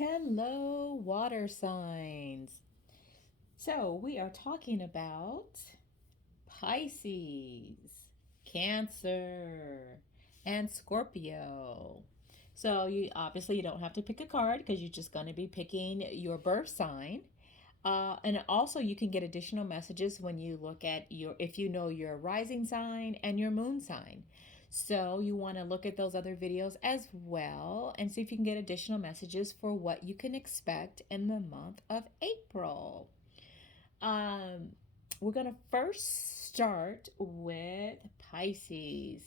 Hello, water signs. So, we are talking about Pisces, Cancer, and Scorpio. So, you don't have to pick a card because you're just going to be picking your birth sign. And also, you can get additional messages when you look at if you know your rising sign and your moon sign. So, you want to look at those other videos as well and see if you can get additional messages for what you can expect in the month of April. Um, we're going to first start with Pisces.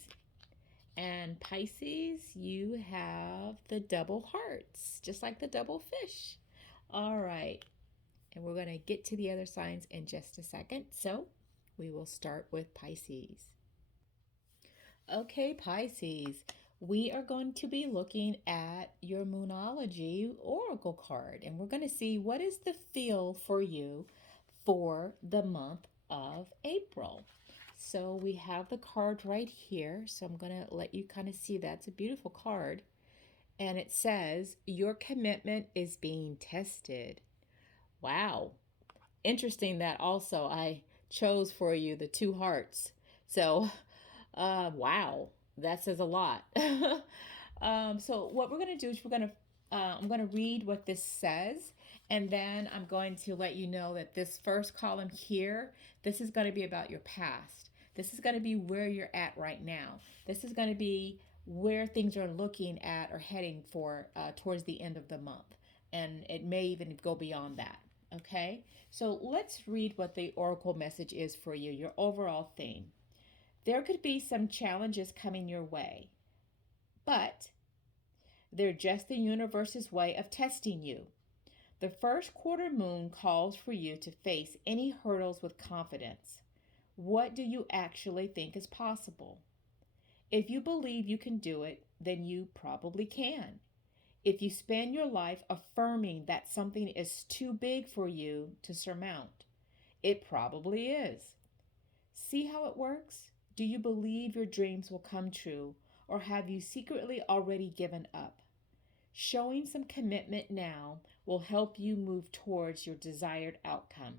And Pisces, you have the double hearts, just like the double fish. All right. And we're going to get to the other signs in just a second. So we will start with Pisces. Okay, Pisces, we are going to be looking at your Moonology Oracle card. And we're going to see what is the feel for you for the month of April. So we have the card right here. So I'm going to let you kind of see that. It's a beautiful card. And it says, your commitment is being tested. Wow. Interesting that also I chose for you the two hearts. So, wow, that says a lot. So what we're going to do is I'm going to read what this says, and then I'm going to let you know that this first column here, this is going to be about your past. This is going to be where you're at right now. This is going to be where things are looking at or heading for towards the end of the month. And it may even go beyond that. Okay, so let's read what the oracle message is for you, your overall theme. There could be some challenges coming your way, but they're just the universe's way of testing you. The first quarter moon calls for you to face any hurdles with confidence. What do you actually think is possible? If you believe you can do it, then you probably can. If you spend your life affirming that something is too big for you to surmount, it probably is. See how it works? Do you believe your dreams will come true, or have you secretly already given up? Showing some commitment now will help you move towards your desired outcome.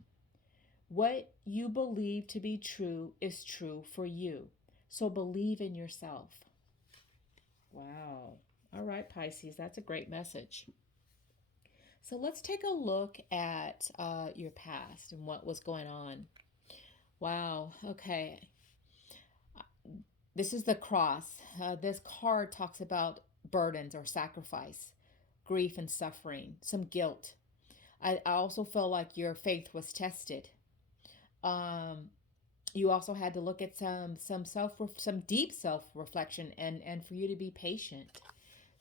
What you believe to be true is true for you, so believe in yourself. Wow. All right, Pisces, that's a great message. So let's take a look at your past and what was going on. Wow, okay. This is the cross. This card talks about burdens or sacrifice, grief and suffering, some guilt. I also feel like your faith was tested. You also had to look at some deep self reflection and for you to be patient.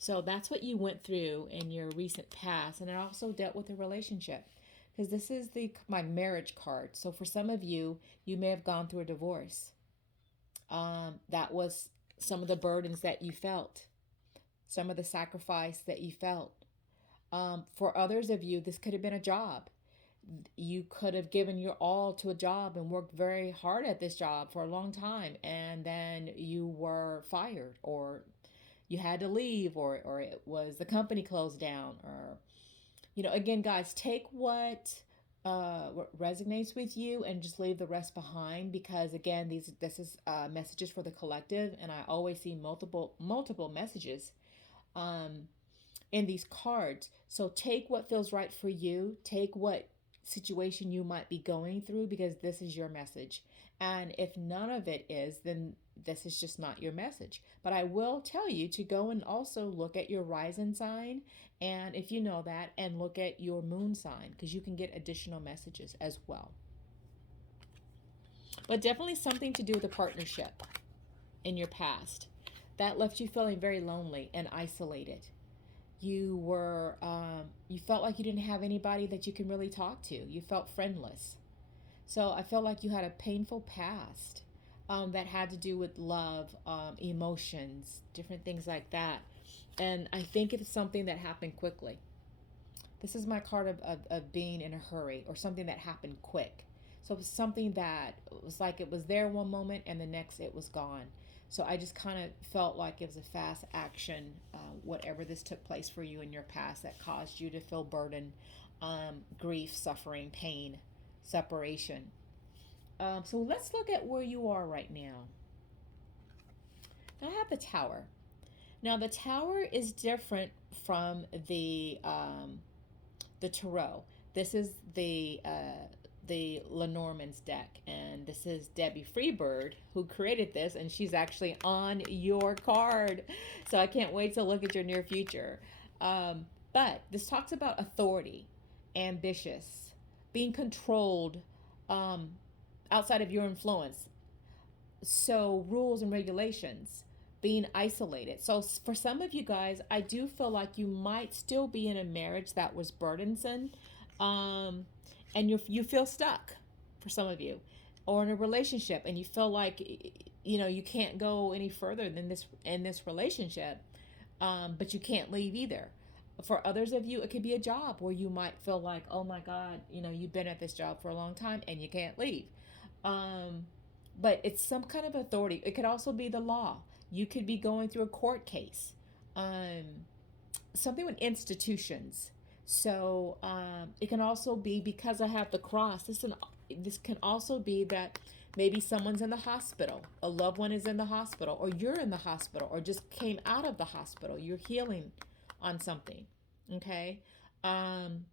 So that's what you went through in your recent past, and it also dealt with a relationship, because this is my marriage card. So for some of you, you may have gone through a divorce. That was some of the burdens that you felt, some of the sacrifice that you felt. For others of you, this could have been a job. You could have given your all to a job and worked very hard at this job for a long time, and then you were fired, or you had to leave, or it was the company closed down, or again, guys, take what resonates with you and just leave the rest behind, because again, this is messages for the collective, and I always see multiple messages in these cards. So take what feels right for you, take what situation you might be going through, because this is your message. And if none of it is, then this is just not your message. But I will tell you to go and also look at your rising sign, and if you know that, and look at your moon sign, because you can get additional messages as well. But definitely something to do with a partnership in your past that left you feeling very lonely and isolated. You felt like you didn't have anybody that you can really talk to. You felt friendless. So I felt like you had a painful past that had to do with love, emotions, different things like that. And I think it's something that happened quickly. This is my card of being in a hurry, or something that happened quick. So it was something that was like it was there one moment and the next it was gone. So I just kind of felt like it was a fast action, whatever this took place for you in your past that caused you to feel burden, grief, suffering, pain, separation. So let's look at where you are right now. I have the Tower. Now the Tower is different from the Tarot. This is the Lenormand's deck, and this is Debbie Freebird who created this, and she's actually on your card. So I can't wait to look at your near future. But this talks about authority, ambitious, being controlled, um, outside of your influence. So rules and regulations, being isolated. So for some of you guys, I do feel like you might still be in a marriage that was burdensome, um, and you feel stuck. For some of you, or in a relationship, and you feel like you can't go any further than this in this relationship, but you can't leave either. For others of you, it could be a job where you might feel like, oh my God, you've been at this job for a long time and you can't leave. Um, but it's some kind of authority. It could also be the law. You could be going through a court case, um, something with institutions. So it can also be, because I have the cross. This can also be that maybe someone's in the hospital, a loved one is in the hospital, or you're in the hospital, or just came out of the hospital. You're healing on something, okay? Um,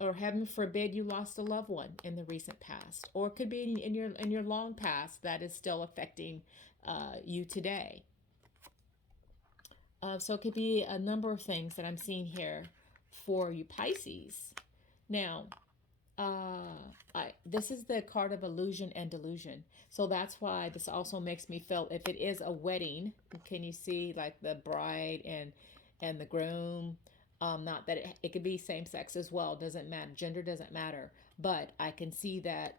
or heaven forbid you lost a loved one in the recent past, or it could be in your long past that is still affecting you today. So it could be a number of things that I'm seeing here for you Pisces. Now, this is the card of illusion and delusion. So that's why this also makes me feel, if it is a wedding, can you see like the bride and the groom? Not that it could be same sex as well. Doesn't matter. Gender doesn't matter. But I can see that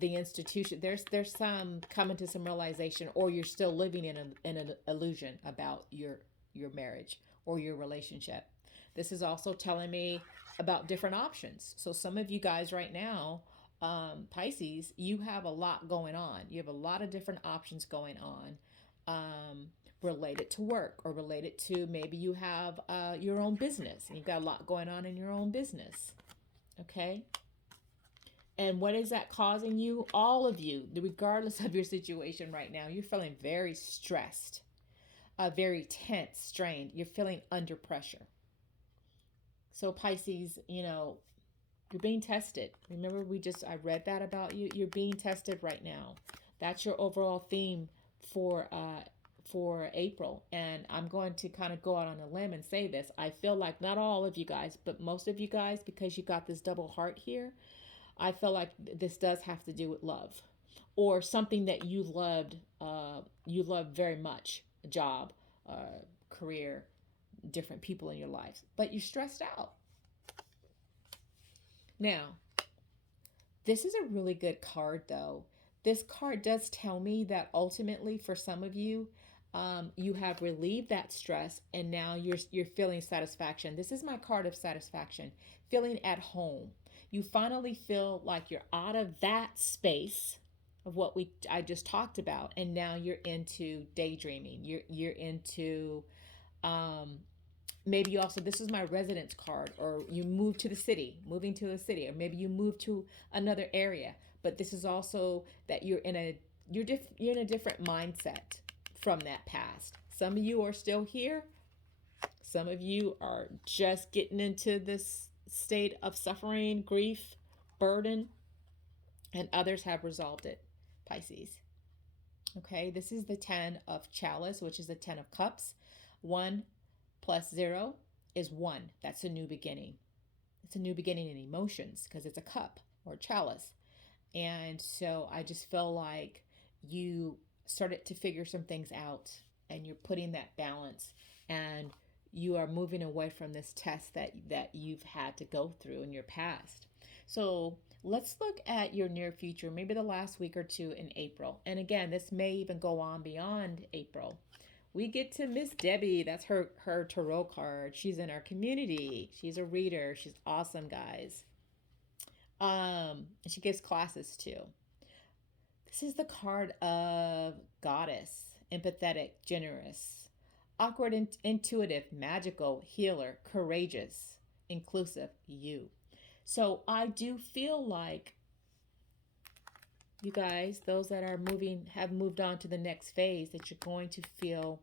the institution, there's some coming to some realization, or you're still living in an illusion about your marriage or your relationship. This is also telling me about different options. So some of you guys right now, Pisces, you have a lot going on. You have a lot of different options going on, related to work, or related to, maybe you have your own business and you've got a lot going on in your own business. Okay. And what is that causing you? All of you, regardless of your situation right now, you're feeling very stressed, very tense, strained. You're feeling under pressure. So Pisces, you're being tested. Remember, I read that about you. You're being tested right now. That's your overall theme for April. And I'm going to kind of go out on a limb and say this. I feel like not all of you guys, but most of you guys, because you got this double heart here, I feel like this does have to do with love, or something that you loved very much, a job, career, different people in your life, but you're stressed out. Now, this is a really good card, though. This card does tell me that ultimately, for some of you, you have relieved that stress, and now you're feeling satisfaction. This is my card of satisfaction, feeling at home. You finally feel like you're out of that space of what I just talked about, and now you're into daydreaming. You're into, maybe you also, this is my residence card, or you moving to the city, or maybe you move to another area. But this is also that you're in a different mindset from that past. Some of you are still here. Some of you are just getting into this state of suffering, grief, burden, and others have resolved it, Pisces. Okay, this is the 10 of chalice, which is the 10 of cups. 1 plus 0 is 1. That's a new beginning. It's a new beginning in emotions, because it's a cup or chalice. And so I just feel like you started to figure some things out, and you're putting that balance, and you are moving away from this test that you've had to go through in your past. So let's look at your near future, maybe the last week or two in April. And again, this may even go on beyond April. We get to Miss Debbie. That's her tarot card. She's in our community. She's a reader. She's awesome, guys. And she gives classes too. This is the card of Goddess, empathetic, generous, awkward, intuitive, magical, healer, courageous, inclusive, you. So I do feel like you guys, those that are moving, have moved on to the next phase, that you're going to feel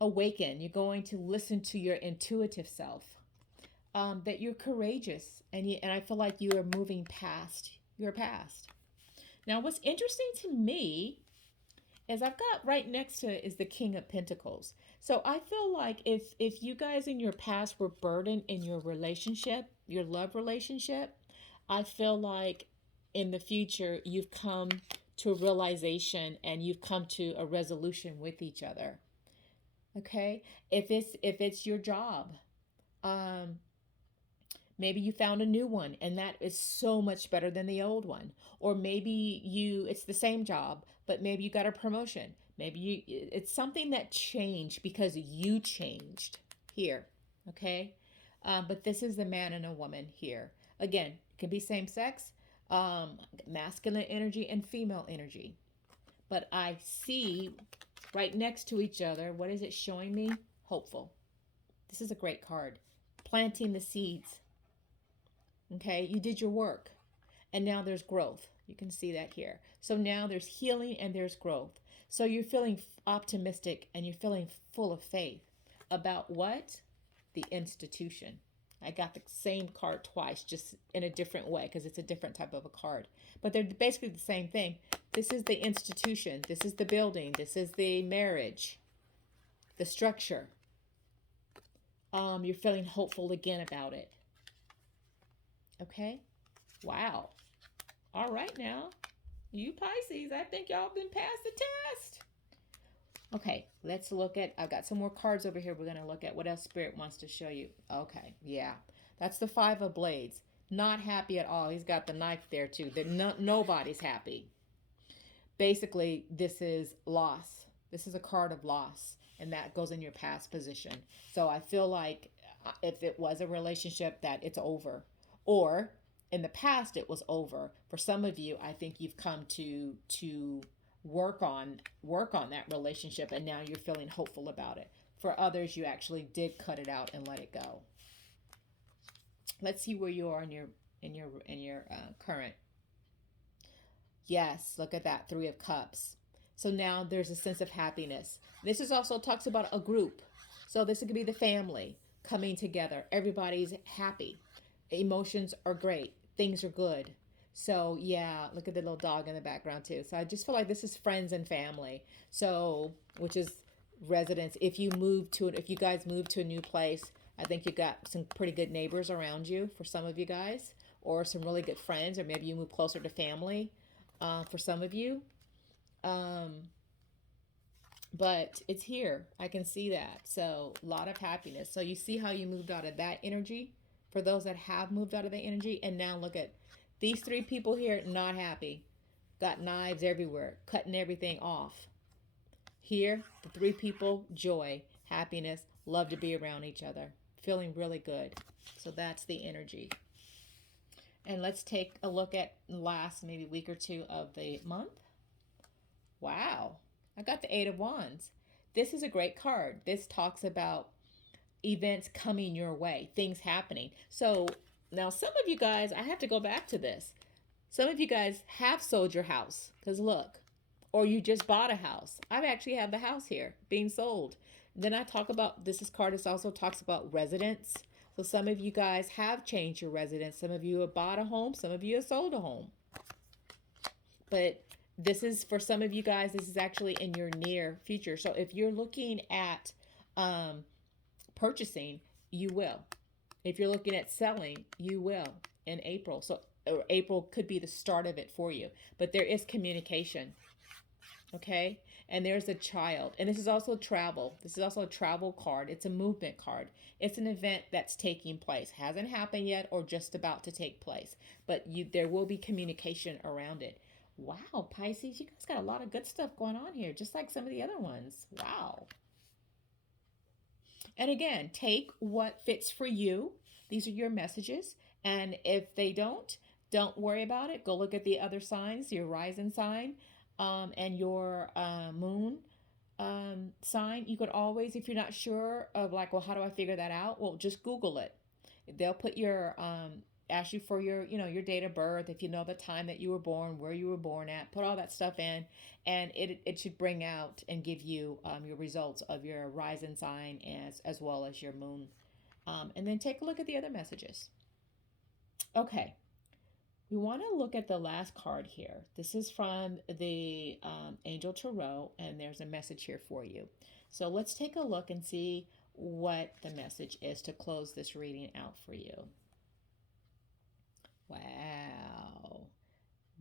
awakened. You're going to listen to your intuitive self. That you're courageous, and I feel like you are moving past your past. Now, what's interesting to me is I've got right next to it is the King of Pentacles. So I feel like if you guys in your past were burdened in your relationship, your love relationship, I feel like in the future you've come to a realization and you've come to a resolution with each other. Okay? If it's your job, um maybe you found a new one and that is so much better than the old one. Or maybe it's the same job, but maybe you got a promotion. Maybe it's something that changed because you changed here. Okay. But this is the man and a woman here. Again, it can be same sex, masculine energy and female energy. But I see right next to each other, what is it showing me? Hopeful. This is a great card. Planting the seeds. Okay, you did your work and now there's growth. You can see that here. So now there's healing and there's growth. So you're feeling optimistic and you're feeling full of faith about what? The institution. I got the same card twice, just in a different way because it's a different type of a card. But they're basically the same thing. This is the institution. This is the building. This is the marriage, the structure. You're feeling hopeful again about it. Okay? Wow. All right now. You Pisces, I think y'all been past the test. Okay, let's look at, I've got some more cards over here we're going to look at. What else Spirit wants to show you? Okay, yeah. That's the Five of Blades. Not happy at all. He's got the knife there too. Nobody's happy. Basically, this is loss. This is a card of loss, and that goes in your past position. So I feel like if it was a relationship, that it's over. Or in the past it was over. For some of you, I think you've come to work on that relationship and now you're feeling hopeful about it. For others, you actually did cut it out and let it go. Let's see where you are in your current. Yes, look at that, Three of Cups. So now there's a sense of happiness. This is also talks about a group. So this could be the family coming together. Everybody's happy. Emotions are great. Things are good. So yeah, look at the little dog in the background too. So I just feel like this is friends and family. So, which is residents. If you guys move to a new place, I think you got some pretty good neighbors around you for some of you guys, or some really good friends, or maybe you move closer to family for some of you. But it's here. I can see that. So a lot of happiness. So you see how you moved out of that energy for those that have moved out of the energy. And now look at these three people here, not happy. Got knives everywhere, cutting everything off. Here, the three people, joy, happiness, love to be around each other, feeling really good. So that's the energy. And let's take a look at the last maybe week or two of the month. Wow. I got the Eight of Wands. This is a great card. This talks about events coming your way, things happening. So now some of you guys, I have to go back to this. Some of you guys have sold your house because look, or you just bought a house. I actually have the house here being sold. Then I talk about, this card also talks about residence. So some of you guys have changed your residence. Some of you have bought a home. Some of you have sold a home. But this is, for some of you guys, this is actually in your near future. So if you're looking at purchasing, you will. If you're looking at selling, you will in April. So April could be the start of it for you. But there is communication. Okay? And there's a child. And this is also travel. This is also a travel card. It's a movement card. It's an event that's taking place. Hasn't happened yet or just about to take place. But there will be communication around it. Wow, Pisces, you guys got a lot of good stuff going on here, just like some of the other ones. Wow. And again, take what fits for you. These are your messages. And if they don't worry about it. Go look at the other signs, your rising sign and your moon. sign, you could always, if you're not sure of like, well, how do I figure that out? Well, just Google it. They'll put your ask you for your, your date of birth, if you know the time that you were born, where you were born at, put all that stuff in, and it should bring out and give you your results of your rising sign as well as your moon. And then take a look at the other messages. Okay, we want to look at the last card here. This is from the Angel Tarot, and there's a message here for you. So let's take a look and see what the message is to close this reading out for you. Wow.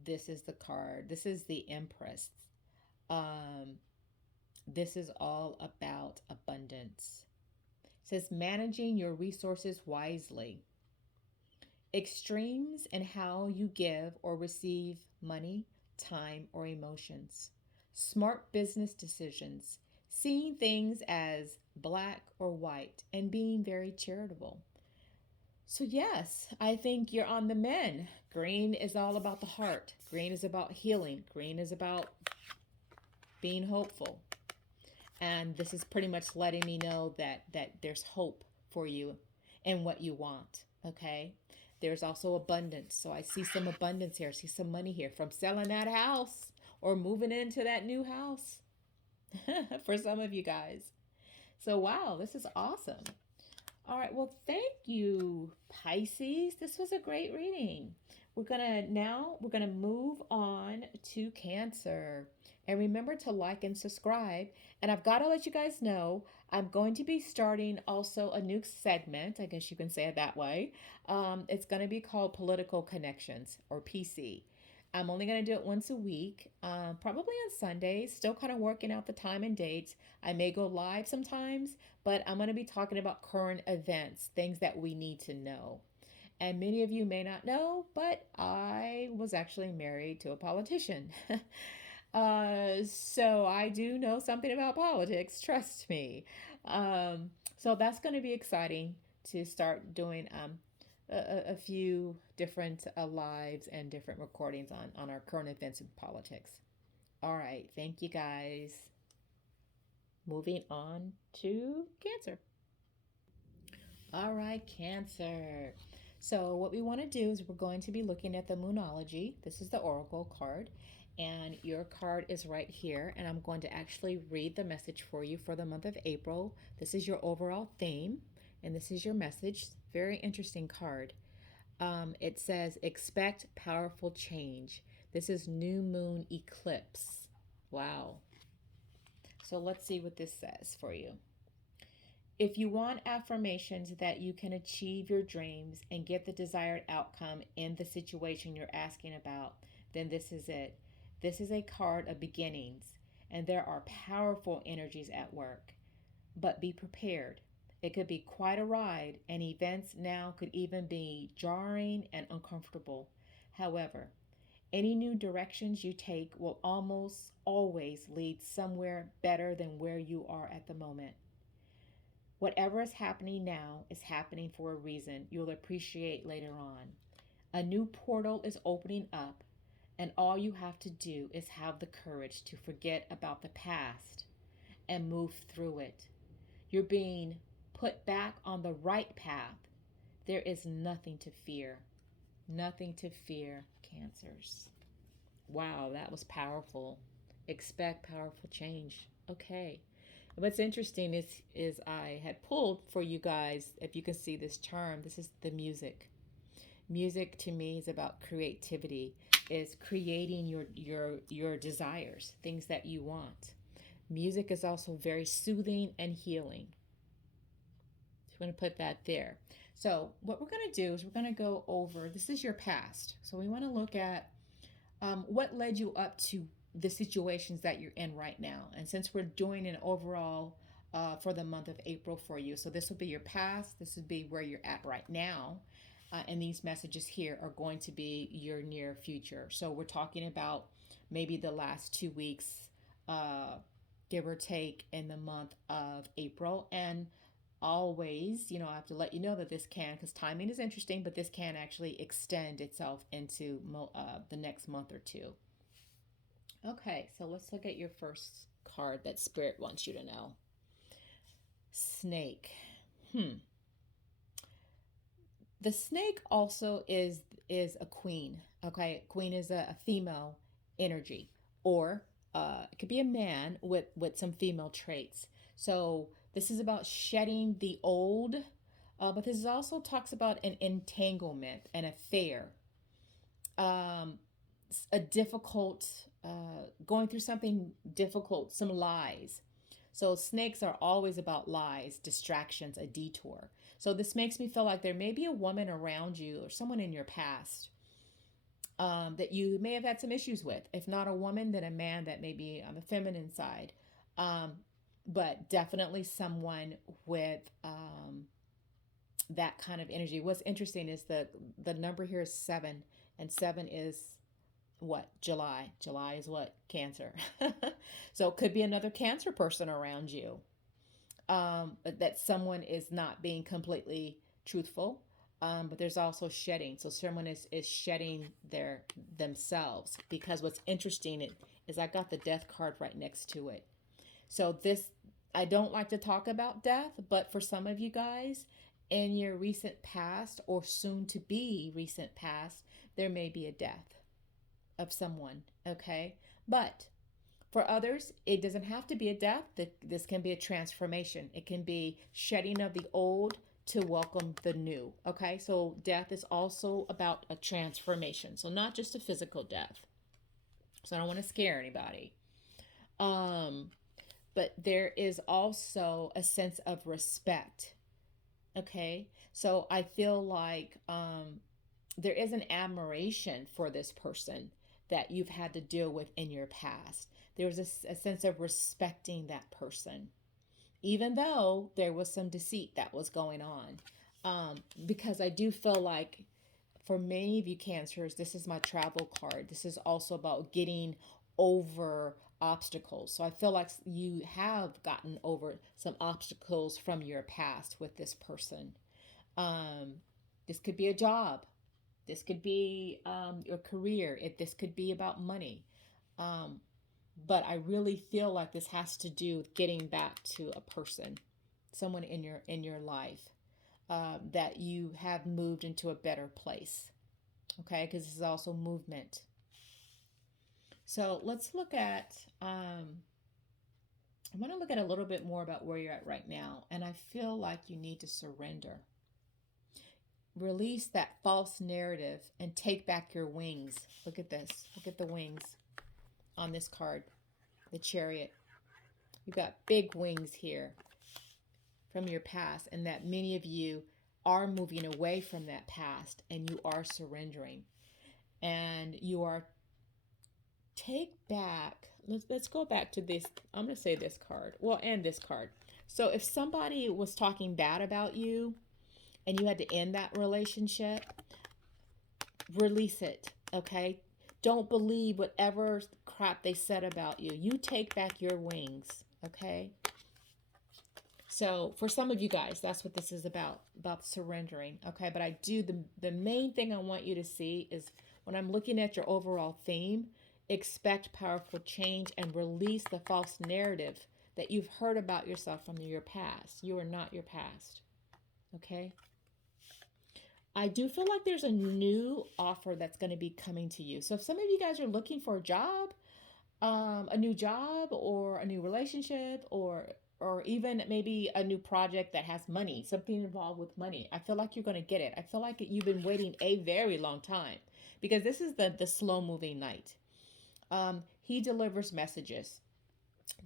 This is the card. This is the Empress. This is all about abundance. It says managing your resources wisely. Extremes in how you give or receive money, time, or emotions. Smart business decisions. Seeing things as black or white and being very charitable. So, yes, I think you're on the mend. Green is all about the heart. Green is about healing. Green is about being hopeful. And this is pretty much letting me know that there's hope for you and what you want. Okay. There's also abundance. So I see some abundance here. I see some money here from selling that house or moving into that new house for some of you guys. So, wow, this is awesome. All right, well, thank you, Pisces. This was a great reading. We're gonna move on to Cancer. And remember to like and subscribe. And I've got to let you guys know, I'm going to be starting also a new segment, I guess you can say it that way. It's going to be called Political Connections, or PC. I'm only going to do it once a week, probably on Sundays. Still kind of working out the time and dates. I may go live sometimes, but I'm going to be talking about current events, things that we need to know. And many of you may not know, but I was actually married to a politician. So I do know something about politics, trust me. So that's going to be exciting to start doing a few different lives and different recordings on our current events in politics. All right, thank you guys. Moving on to Cancer. All right, Cancer. So what we want to do is we're going to be looking at the Moonology. This is the Oracle card. And your card is right here. And I'm going to actually read the message for you for the month of April. This is your overall theme. And this is your message. Very interesting card. It says, expect powerful change. This is new moon eclipse. Wow. So let's see what this says for you. If you want affirmations that you can achieve your dreams and get the desired outcome in the situation you're asking about, then this is it. This is a card of beginnings, and there are powerful energies at work. But be prepared. It could be quite a ride, and events now could even be jarring and uncomfortable. However, any new directions you take will almost always lead somewhere better than where you are at the moment. Whatever is happening now is happening for a reason you'll appreciate later on. A new portal is opening up, and all you have to do is have the courage to forget about the past and move through it. You're being put back on the right path. There is nothing to fear. Nothing to fear, Cancers. Wow, that was powerful. Expect powerful change. Okay. What's interesting is I had pulled for you guys, if you can see this charm, this is the music. Music to me is about creativity, is creating your desires, things that you want. Music is also very soothing and healing. So I'm going to put that there. So what we're going to do is we're going to go over, this is your past. So we want to look at what led you up to the situations that you're in right now. And since we're doing an overall for the month of April for you, so this will be your past, this would be where you're at right now. And these messages here are going to be your near future. So we're talking about maybe the last 2 weeks, give or take, in the month of April. And always, I have to let you know that this can, because timing is interesting, but this can actually extend itself into the next month or two. Okay, so let's look at your first card that Spirit wants you to know. Snake. Hmm. The snake also is a queen. Okay, queen is a female energy, or it could be a man with some female traits. So this is about shedding the old, but this also talks about an entanglement, an affair, um, a difficult, going through something difficult, some lies. So snakes are always about lies, distractions, a detour. So this makes me feel like there may be a woman around you or someone in your past that you may have had some issues with. If not a woman, then a man that may be on the feminine side. Um, but definitely someone with that kind of energy. What's interesting is the number here is 7, and 7 is what? July is what? Cancer. So it could be another Cancer person around you. That someone is not being completely truthful. But there's also shedding. So someone is shedding themselves, because what's interesting is I got the death card right next to it. So this, I don't like to talk about death, but for some of you guys in your recent past or soon to be recent past, there may be a death of someone, okay? But for others, it doesn't have to be a death. This can be a transformation. It can be shedding of the old to welcome the new, okay? So death is also about a transformation. So not just a physical death. So I don't want to scare anybody. But there is also a sense of respect, okay? So I feel like there is an admiration for this person that you've had to deal with in your past. There's a sense of respecting that person, even though there was some deceit that was going on. Because I do feel like for many of you Cancers, this is my travel card. This is also about getting over obstacles. So I feel like you have gotten over some obstacles from your past with this person. Um, this could be a job. This could be your career. This could be about money. Um, but I really feel like this has to do with getting back to a person, someone in your life, that you have moved into a better place. Okay, because this is also movement. So let's look at. I want to look at a little bit more about where you're at right now, and I feel like you need to surrender. Release that false narrative and take back your wings. Look at this. Look at the wings on this card, the Chariot. You've got big wings here from your past, and that many of you are moving away from that past and you are surrendering. And you are take back. Let's go back to this. I'm going to say this card. Well, and this card. So if somebody was talking bad about you and you had to end that relationship, release it, okay? Don't believe whatever crap they said about you. You take back your wings, okay? So for some of you guys, that's what this is about surrendering, okay? But the main thing I want you to see is when I'm looking at your overall theme, expect powerful change and release the false narrative that you've heard about yourself from your past. You are not your past, okay? I do feel like there's a new offer that's going to be coming to you. So if some of you guys are looking for a job, a new job or a new relationship, or even maybe a new project that has money, something involved with money, I feel like you're going to get it. I feel like you've been waiting a very long time, because this is the slow moving knight. He delivers messages.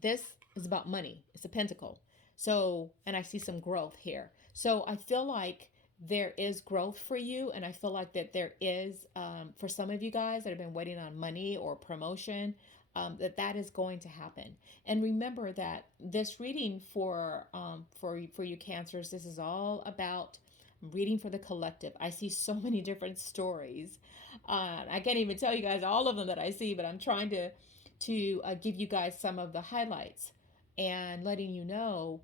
This is about money. It's a pentacle. So, and I see some growth here. So I feel like there is growth for you. And I feel like that there is, for some of you guys that have been waiting on money or promotion, that is going to happen. And remember that this reading for you Cancers, this is all about reading for the collective. I see so many different stories. I can't even tell you guys all of them that I see, but I'm trying to give you guys some of the highlights and letting you know,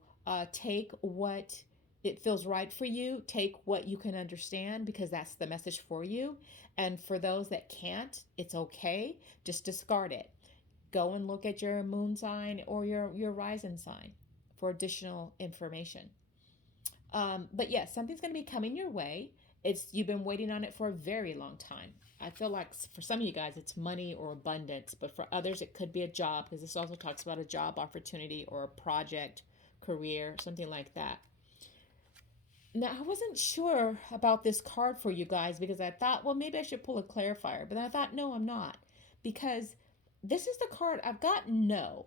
take what it feels right for you, take what you can understand, because that's the message for you. And for those that can't, it's okay, just discard it. go and look at your moon sign or your rising sign for additional information. But yes, something's going to be coming your way. You've been waiting on it for a very long time. I feel like for some of you guys, it's money or abundance, but for others, it could be a job, because this also talks about a job opportunity or a project, career, something like that. Now, I wasn't sure about this card for you guys, because I thought, well, maybe I should pull a clarifier, but then I thought, no, I'm not, because this is the card I've got. No.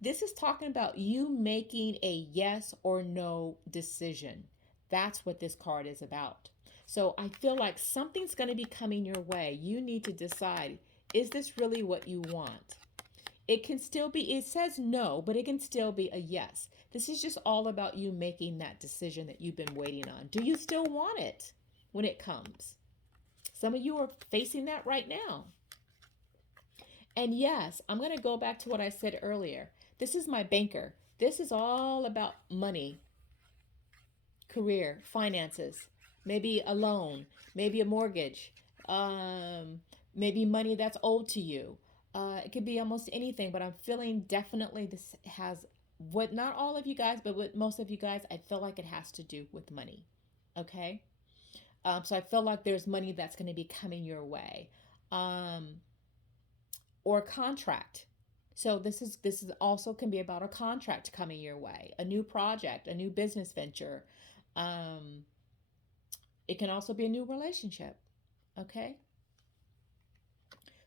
This is talking about you making a yes or no decision. That's what this card is about. So I feel like something's going to be coming your way. You need to decide, is this really what you want? It can still be, it says no, but it can still be a yes. This is just all about you making that decision that you've been waiting on. Do you still want it when it comes? Some of you are facing that right now. And yes, I'm going to go back to what I said earlier. This is my banker. This is all about money, career, finances, maybe a loan, maybe a mortgage, maybe money that's owed to you. It could be almost anything, but I'm feeling definitely this has, what, not all of you guys, but with most of you guys, I feel like it has to do with money. Okay? So I feel like there's money that's going to be coming your way. Or contract. So this is also can be about a contract coming your way, a new project, a new business venture. It can also be a new relationship. Okay.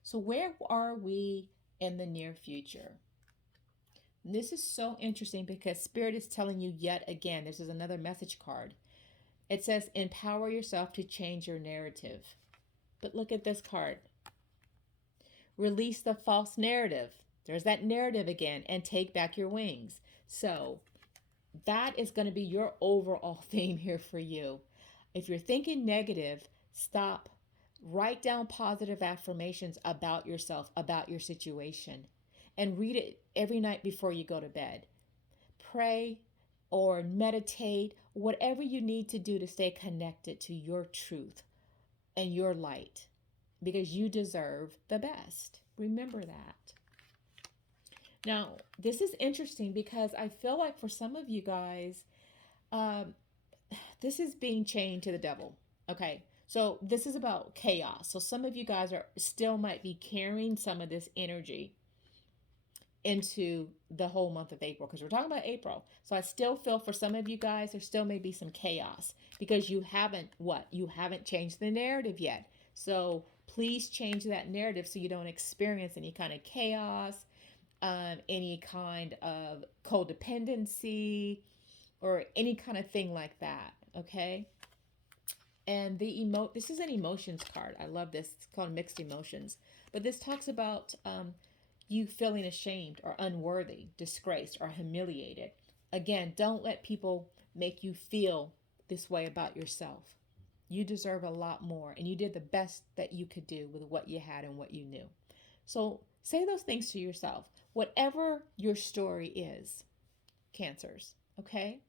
So where are we in the near future? This is so interesting because Spirit is telling you yet again, this is another message card. It says, empower yourself to change your narrative. But look at this card. Release the false narrative. There's that narrative again, and take back your wings. So that is going to be your overall theme here for you. If you're thinking negative, stop. Write down positive affirmations about yourself, about your situation, and read it every night before you go to bed. Pray or meditate, whatever you need to do to stay connected to your truth and your light, because you deserve the best. Remember that. Now, this is interesting because I feel like for some of you guys, this is being chained to the devil. Okay, so this is about chaos. So some of you guys are still might be carrying some of this energy into the whole month of April, because we're talking about April. So I still feel for some of you guys, there still may be some chaos because you haven't changed the narrative yet. So please change that narrative so you don't experience any kind of chaos, any kind of codependency, or any kind of thing like that. Okay. And this is an emotions card. I love this. It's called mixed emotions. But this talks about you feeling ashamed or unworthy, disgraced or humiliated. Again, don't let people make you feel this way about yourself. You deserve a lot more, and you did the best that you could do with what you had and what you knew. So say those things to yourself, whatever your story is, Cancers, okay?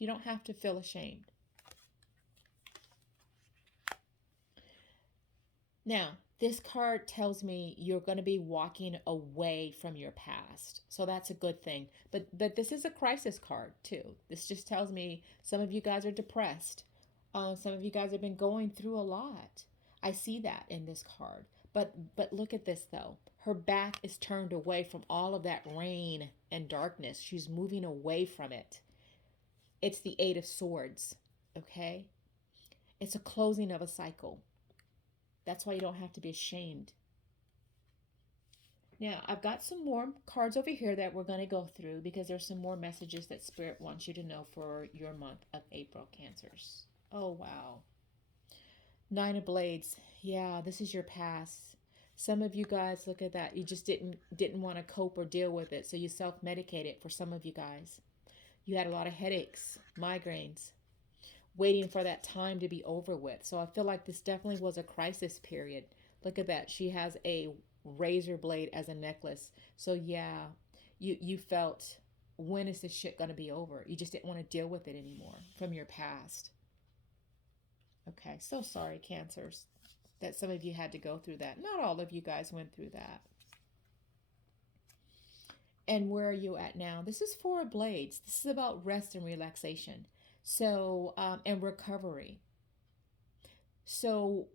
You don't have to feel ashamed. Now, this card tells me you're going to be walking away from your past. So that's a good thing. But this is a crisis card too. This just tells me some of you guys are depressed. Some of you guys have been going through a lot. I see that in this card. But look at this though. Her back is turned away from all of that rain and darkness. She's moving away from it. It's the Eight of Swords, okay? It's a closing of a cycle. That's why you don't have to be ashamed. Now, I've got some more cards over here that we're going to go through because there's some more messages that Spirit wants you to know for your month of April, Cancers. Oh, wow. Nine of Blades. Yeah, this is your past. Some of you guys, look at that. You just didn't want to cope or deal with it, so you self-medicated. For some of you guys, you had a lot of headaches, migraines, waiting for that time to be over with. So I feel like this definitely was a crisis period. Look at that. She has a razor blade as a necklace. So yeah, you felt, when is this shit going to be over? You just didn't want to deal with it anymore from your past. Okay, so sorry, Cancers, that some of you had to go through that. Not all of you guys went through that. And where are you at now? This is Four of Blades. This is about rest and relaxation. So, and recovery. So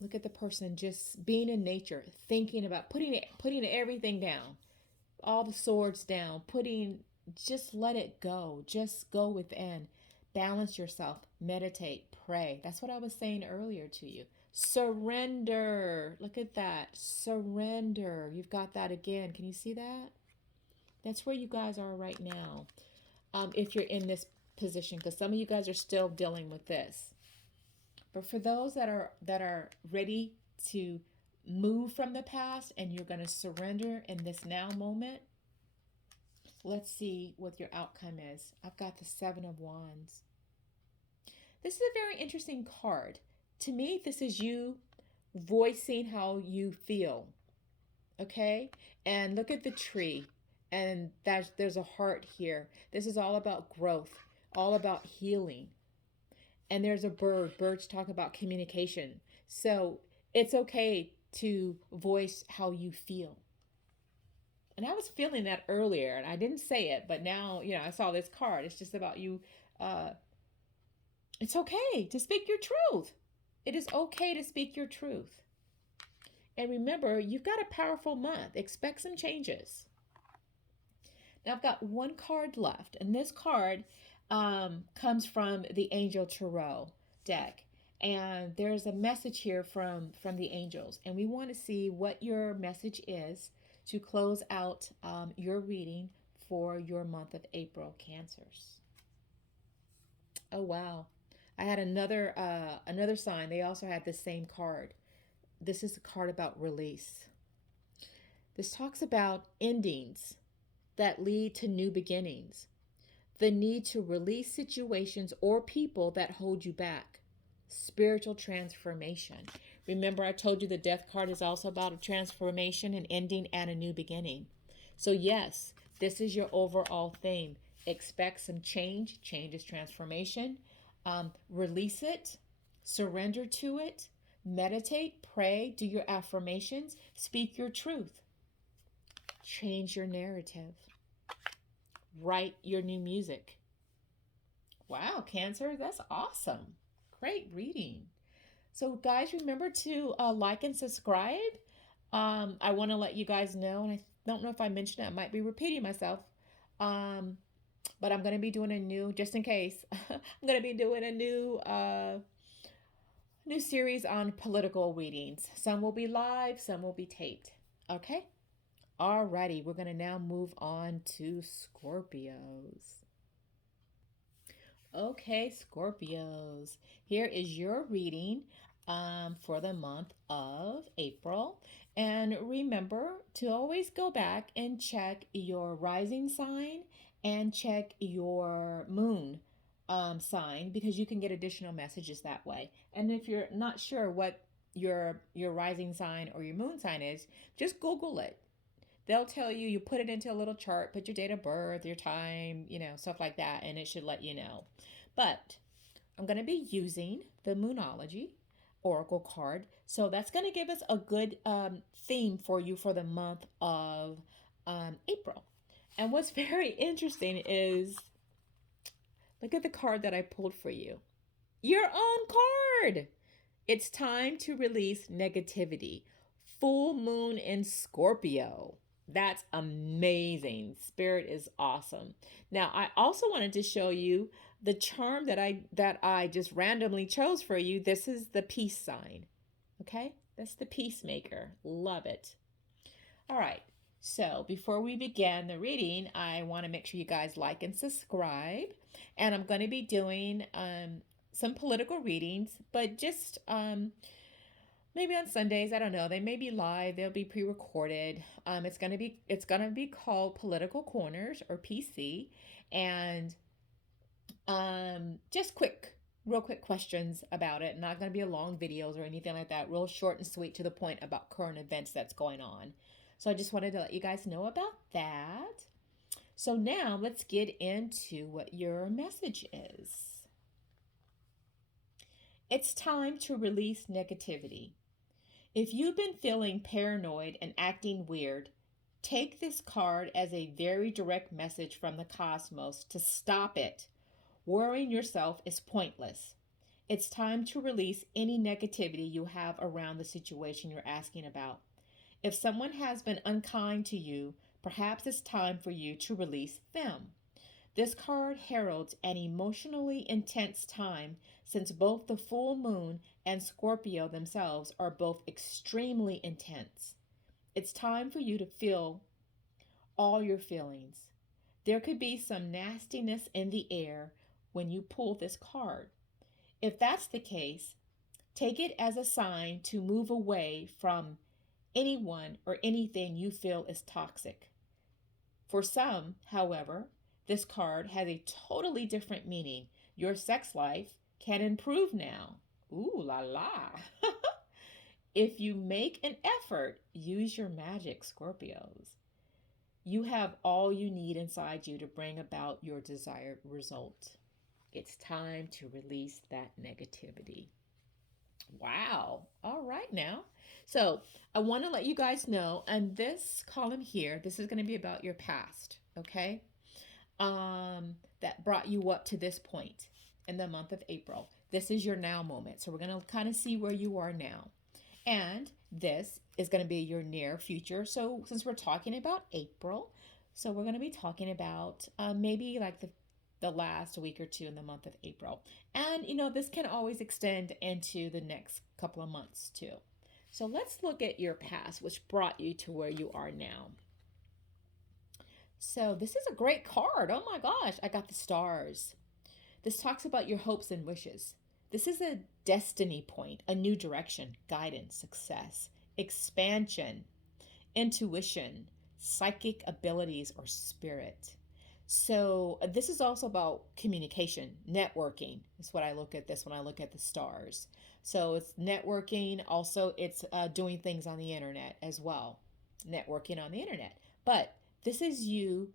look at the person just being in nature, thinking about putting everything down, all the swords down, just let it go. Just go within. Balance yourself, meditate, pray. That's what I was saying earlier to you. Surrender. Look at that. Surrender. You've got that again. Can you see that? That's where you guys are right now. If you're in this position, because some of you guys are still dealing with this. But for those that are ready to move from the past and you're going to surrender in this now moment, let's see what your outcome is. I've got the Seven of Wands. This is a very interesting card. To me, this is you voicing how you feel. Okay? And look at the tree. And there's a heart here. This is all about growth, all about healing. And there's a bird. Birds talk about communication. So it's okay to voice how you feel. And I was feeling that earlier, and I didn't say it, but now, I saw this card. It's just about you. It's okay to speak your truth. It is okay to speak your truth. And remember, you've got a powerful month. Expect some changes. Now I've got one card left, and this card comes from the Angel Tarot deck. And there's a message here from the angels. And we want to see what your message is to close out your reading for your month of April, Cancers. Oh, wow. I had another sign. They also had the same card. This is a card about release. This talks about endings that lead to new beginnings. The need to release situations or people that hold you back. Spiritual transformation. Remember, I told you the Death card is also about a transformation, an ending, and a new beginning. So yes, this is your overall theme. Expect some change. Change is transformation. Release it. Surrender to it. Meditate. Pray. Do your affirmations. Speak your truth. Change your narrative. Write your new music. Wow, Cancer, that's awesome. Great reading. So guys, remember to like and subscribe. I want to let you guys know, and I don't know if I mentioned it, I might be repeating myself, but I'm going to be doing a new, just in case, I'm going to be doing a new series on political readings. Some will be live, some will be taped. Okay? Alrighty, we're going to now move on to Scorpios. Okay, Scorpios, here is your reading for the month of April. And remember to always go back and check your rising sign and check your moon sign, because you can get additional messages that way. And if you're not sure what your rising sign or your moon sign is, just Google it. They'll tell you, you put it into a little chart, put your date of birth, your time, stuff like that, and it should let you know. But I'm going to be using the Moonology Oracle card. So that's going to give us a good theme for you for the month of April. And what's very interesting is, look at the card that I pulled for you. Your own card. It's time to release negativity. Full moon in Scorpio. That's amazing. Spirit is awesome. Now, I also wanted to show you the charm that I just randomly chose for you. This is the peace sign. Okay? That's the peacemaker. Love it. All right. So before we begin the reading, I want to make sure you guys like and subscribe. And I'm going to be doing some political readings, but just maybe on Sundays. I don't know. They may be live. They'll be pre-recorded. It's gonna be called Political Corners, or PC, and just real quick questions about it. Not gonna be long videos or anything like that. Real short and sweet, to the point, about current events that's going on. So I just wanted to let you guys know about that. So now let's get into what your message is. It's time to release negativity. If you've been feeling paranoid and acting weird, Take this card as a very direct message from the cosmos to stop it. Worrying yourself is pointless. It's time to release any negativity you have around the situation you're asking about. If someone has been unkind to you, perhaps it's time for you to release them. This card heralds an emotionally intense time since both the full moon and Scorpio themselves are both extremely intense. It's time for you to feel all your feelings. There could be some nastiness in the air when you pull this card. If that's the case, take it as a sign to move away from anyone or anything you feel is toxic. For some, however, this card has a totally different meaning. Your sex life can improve now. Ooh la la. If you make an effort, use your magic, Scorpios. You have all you need inside you to bring about your desired result. It's time to release that negativity. Wow. All right now. So I want to let you guys know, and this column here, this is going to be about your past, okay? That brought you up to this point in the month of April. This is your now moment. So we're going to kind of see where you are now. And this is going to be your near future. So since we're talking about April, so we're going to be talking about maybe like the last week or two in the month of April. And, this can always extend into the next couple of months too. So let's look at your past, which brought you to where you are now. So this is a great card. Oh my gosh, I got the stars. This talks about your hopes and wishes. This is a destiny point, a new direction, guidance, success, expansion, intuition, psychic abilities, or spirit. So this is also about communication, networking. That's what I look at this when I look at the stars. So it's networking. Also, it's doing things on the internet as well. Networking on the internet. But this is you.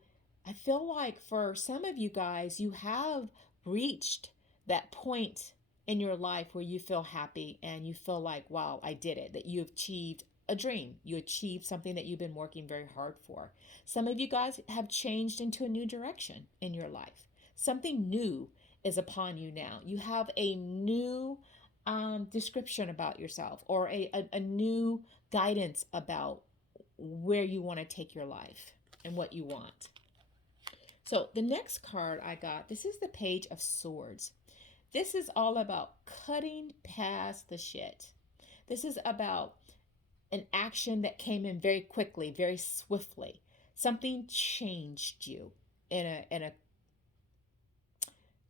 I feel like for some of you guys, you have reached that point in your life where you feel happy and you feel like, wow, I did it, that you achieved a dream. You achieved something that you've been working very hard for. Some of you guys have changed into a new direction in your life. Something new is upon you now. You have a new description about yourself, or a new guidance about where you want to take your life and what you want. So the next card I got, this is the Page of Swords. This is all about cutting past the shit. This is about an action that came in very quickly, very swiftly. Something changed you in a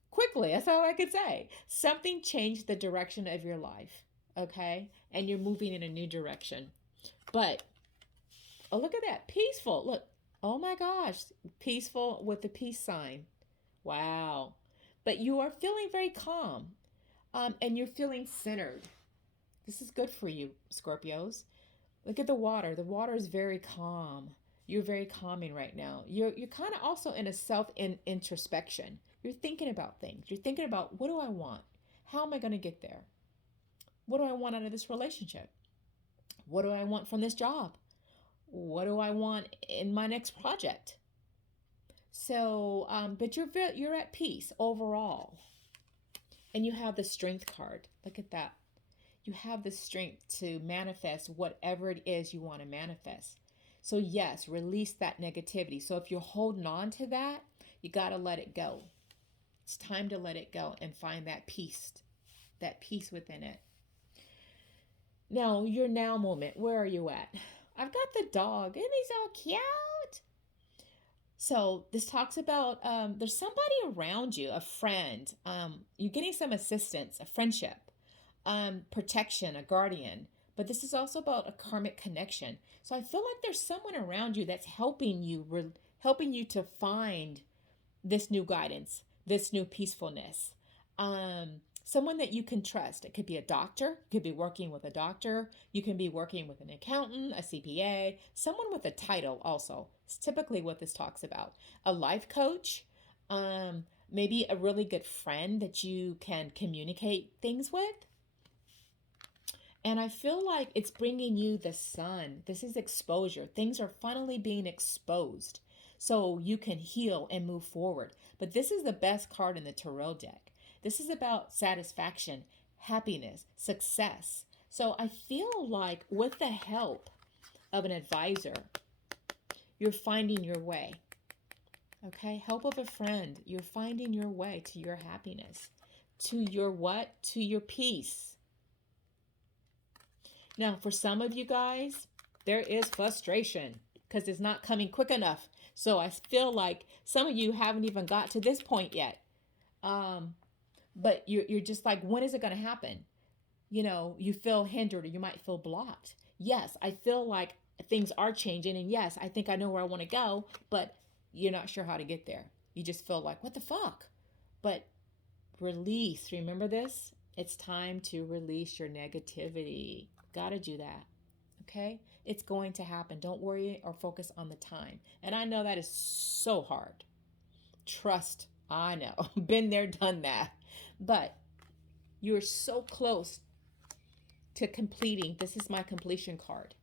quickly. That's all I could say. Something changed the direction of your life, okay? And you're moving in a new direction. But oh, look at that, peaceful. Look, oh my gosh, peaceful with the peace sign. Wow. But you are feeling very calm, and you're feeling centered. This is good for you, Scorpios. Look at the water. The water is very calm. You're very calming right now. You're kind of also in a introspection. You're thinking about things. You're thinking about, what do I want? How am I going to get there? What do I want out of this relationship? What do I want from this job? What do I want in my next project? So, but you're at peace overall. And you have the Strength card. Look at that. You have the strength to manifest whatever it is you want to manifest. So yes, release that negativity. So if you're holding on to that, you got to let it go. It's time to let it go and find that peace within it. Now, your now moment, where are you at? I've got the dog. Isn't he so cute? So this talks about there's somebody around you, a friend. You're getting some assistance, a friendship, protection, a guardian. But this is also about a karmic connection. So I feel like there's someone around you that's helping you to find this new guidance, this new peacefulness. Someone that you can trust. It could be a doctor. You could be working with a doctor. You can be working with an accountant, a CPA, someone with a title also. It's typically what this talks about. A life coach, maybe a really good friend that you can communicate things with. And I feel like it's bringing you the sun. This is exposure. Things are finally being exposed so you can heal and move forward. But this is the best card in the tarot deck. This is about satisfaction, happiness, success. So I feel like with the help of an advisor, you're finding your way. Okay? Help of a friend, you're finding your way to your happiness, to your what? To your peace. Now, for some of you guys, there is frustration because it's not coming quick enough. So I feel like some of you haven't even got to this point yet. But you're just like, when is it going to happen? You know, you feel hindered or you might feel blocked. Yes, I feel like things are changing. And yes, I think I know where I want to go, but you're not sure how to get there. You just feel like, what the fuck? But release. Remember this? It's time to release your negativity. Gotta do that. Okay? It's going to happen. Don't worry or focus on the time. And I know that is so hard. Trust, I know. Been there, done that. But you're so close to completing. This is my completion card.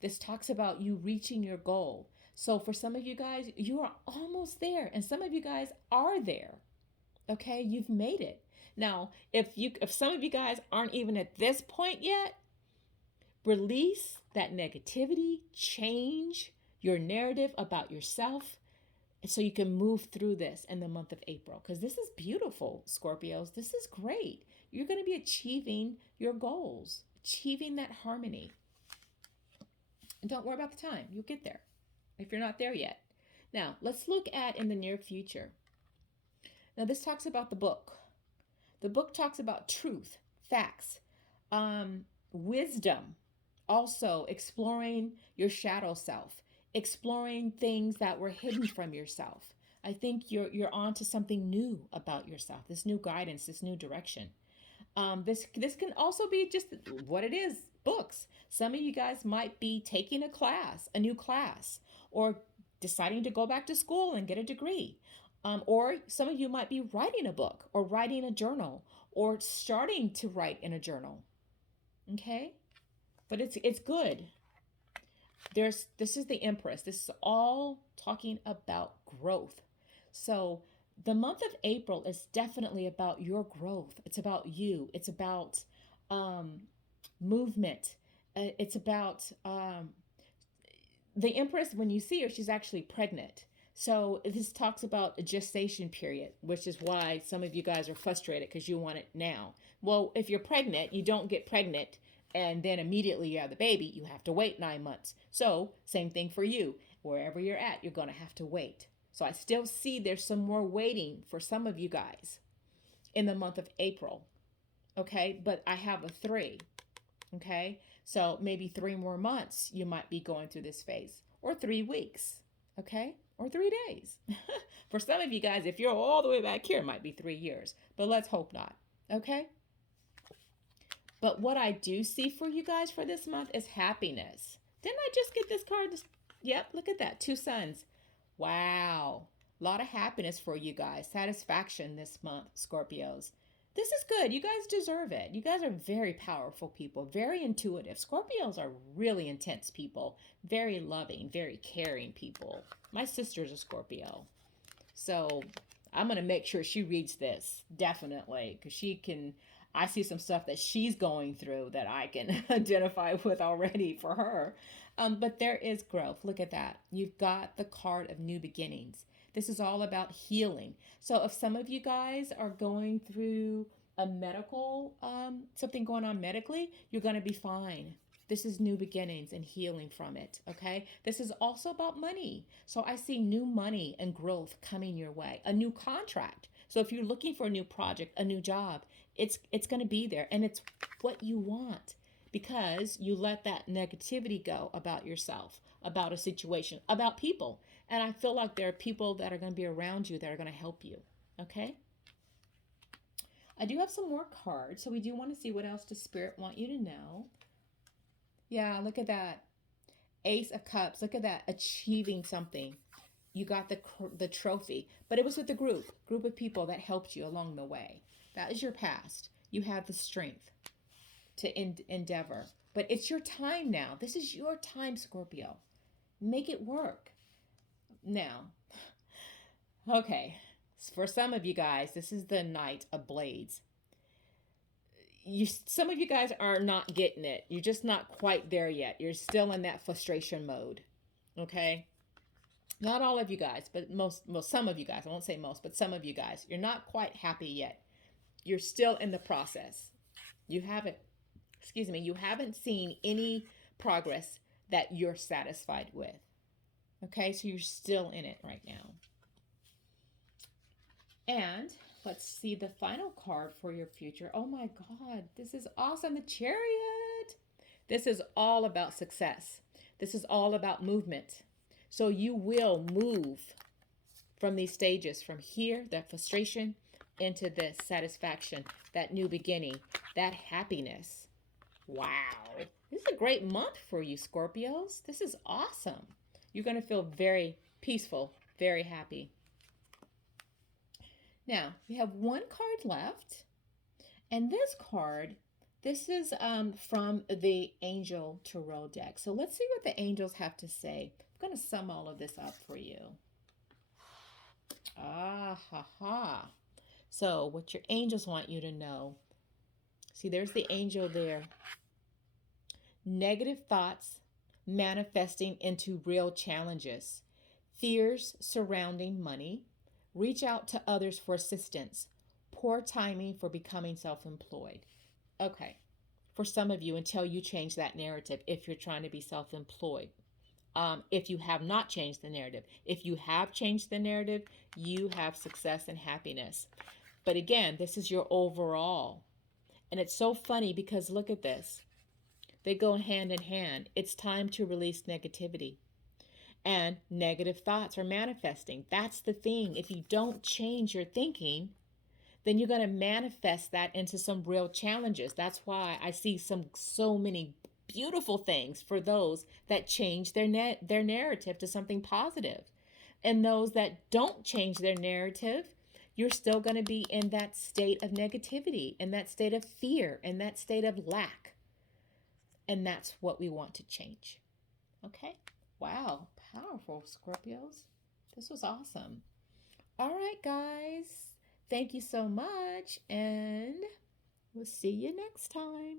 This talks about you reaching your goal. So for some of you guys, you are almost there. And some of you guys are there. Okay? You've made it. Now, if some of you guys aren't even at this point yet, release that negativity, change your narrative about yourself so you can move through this in the month of April. Because this is beautiful, Scorpios. This is great. You're going to be achieving your goals, achieving that harmony. And don't worry about the time. You'll get there if you're not there yet. Now, let's look at in the near future. Now, this talks about the book. The book talks about truth, facts, wisdom, also exploring your shadow self, exploring things that were hidden from yourself. I think you're on to something new about yourself, this new guidance, this new direction. This can also be just what it is, books. Some of you guys might be taking a new class, or deciding to go back to school and get a degree. Or some of you might be writing a book or writing a journal or starting to write in a journal. Okay? But it's good. This is the Empress. This is all talking about growth. So the month of April is definitely about your growth. It's about you. It's about movement. It's about the Empress. When you see her, she's actually pregnant. So this talks about a gestation period, which is why some of you guys are frustrated because you want it now. Well, if you're pregnant, you don't get pregnant and then immediately you have the baby. You have to wait 9 months. So same thing for you. Wherever you're at, you're going to have to wait. So I still see there's some more waiting for some of you guys in the month of April. Okay, but I have a 3. Okay, so maybe 3 more months you might be going through this phase, or 3 weeks. Okay, or 3 days. For some of you guys, if you're all the way back here, it might be 3 years, but let's hope not. Okay, but what I do see for you guys for this month is happiness. Didn't I just get this card? Yep, look at that, 2 suns. Wow, a lot of happiness for you guys. Satisfaction this month, Scorpios. This is good. You guys deserve it. You guys are very powerful people, very intuitive. Scorpios are really intense people, very loving, very caring people. My sister's a Scorpio. So I'm going to make sure she reads this, definitely, because I see some stuff that she's going through that I can identify with already for her. But there is growth. Look at that. You've got the card of new beginnings. This is all about healing. So if some of you guys are going through a medical, something going on medically, you're going to be fine. This is new beginnings and healing from it, okay? This is also about money. So I see new money and growth coming your way, a new contract. So if you're looking for a new project, a new job, it's going to be there, and it's what you want because you let that negativity go about yourself, about a situation, about people. And I feel like there are people that are going to be around you that are going to help you. Okay? I do have some more cards, so we do want to see what else does Spirit want you to know. Yeah, look at that. Ace of Cups. Look at that. Achieving something. You got the trophy, but it was with a group of people that helped you along the way. That is your past. You have the strength endeavor. But it's your time now. This is your time, Scorpio. Make it work. Now, okay, for some of you guys, this is the Knight of Blades. Some of you guys are not getting it. You're just not quite there yet. You're still in that frustration mode. Okay? Not all of you guys, but some of you guys. I won't say most, but some of you guys. You're not quite happy yet. You're still in the process. You haven't seen any progress that you're satisfied with. Okay? So you're still in it right now. And let's see the final card for your future. Oh my God, this is awesome. The Chariot. This is all about success. This is all about movement. So you will move from these stages, from here, that frustration, into this satisfaction, that new beginning, that happiness. Wow. This is a great month for you, Scorpios. This is awesome. You're going to feel very peaceful, very happy. Now, we have one card left. And this card, this is from the Angel Tarot deck. So let's see what the angels have to say. I'm going to sum all of this up for you. Ah, ha, ha. So what your angels want you to know. See, there's the angel there. Negative thoughts manifesting into real challenges. Fears surrounding money. Reach out to others for assistance. Poor timing for becoming self-employed. Okay, for some of you, until you change that narrative, if you're trying to be self-employed. If you have not changed the narrative. If you have changed the narrative, you have success and happiness. But again, this is your overall. And it's so funny because look at this. They go hand in hand. It's time to release negativity. And negative thoughts are manifesting. That's the thing. If you don't change your thinking, then you're going to manifest that into some real challenges. That's why I see so many beautiful things for those that change their narrative to something positive. And those that don't change their narrative, you're still going to be in that state of negativity, in that state of fear, in that state of lack. And that's what we want to change. Okay? Wow. Powerful, Scorpios. This was awesome. All right, guys. Thank you so much. And we'll see you next time.